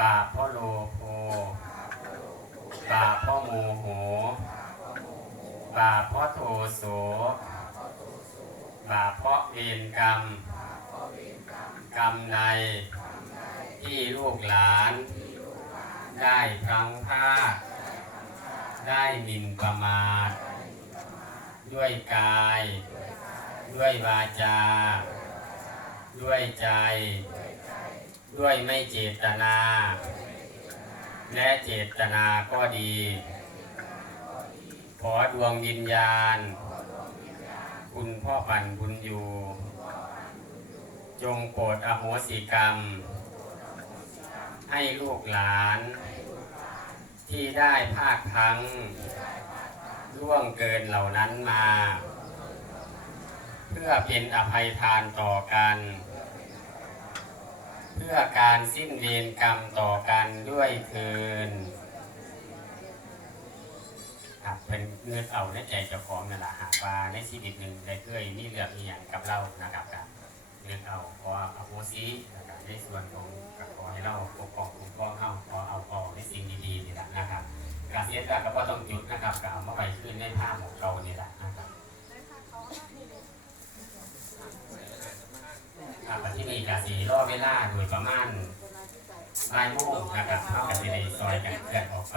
บาปเพราะโลโภบาปเพราะโมโห บาปเพราะโทโส บาปเพราะเวรกรรม กรรมใดที่ลูกหลาน ได้พลังพลาดได้มิ่นประมาทด้วยกาย ด้วยวาจา ด้วยใจ ด้วยไม่เจตนา และเจตนาก็ดี ขอดวงวิญญาณ คุณพ่อปันบุญอยู่ จงโปรดอโหสิกรรม ให้ลูกหลาน ที่ได้พลาดพลั้งล่วงเกินเหล่านั้นมา เพื่อเป็นอภัยทานต่อกัน เพื่อการสิ้นเวรกรรมต่อกันด้วยคืนครับเป็นเงินเอาในใจเจ้าของนั่นแหละหากว่าในชีวิตหนึ่งได้เคยมีเรื่องอีหยังกับเรานะครับครับเงินเอาขออาโหสินะครับในส่วนของกับขอให้เราปกป้องคุ้มครองเขาขอเอาเอในสิ่งดีๆนี่แหละนะครับการเสียการก็ต้องหยุดนะครับก็เอามาไว้ขึ้นในภาพของเรานี่แหละนะครับ ครับวันที่นี่ กาสีรอเวลาโดยประมาณบ่ายโมงนะครับเข้ากับที่ในซอยกันเคลื่อนออกไป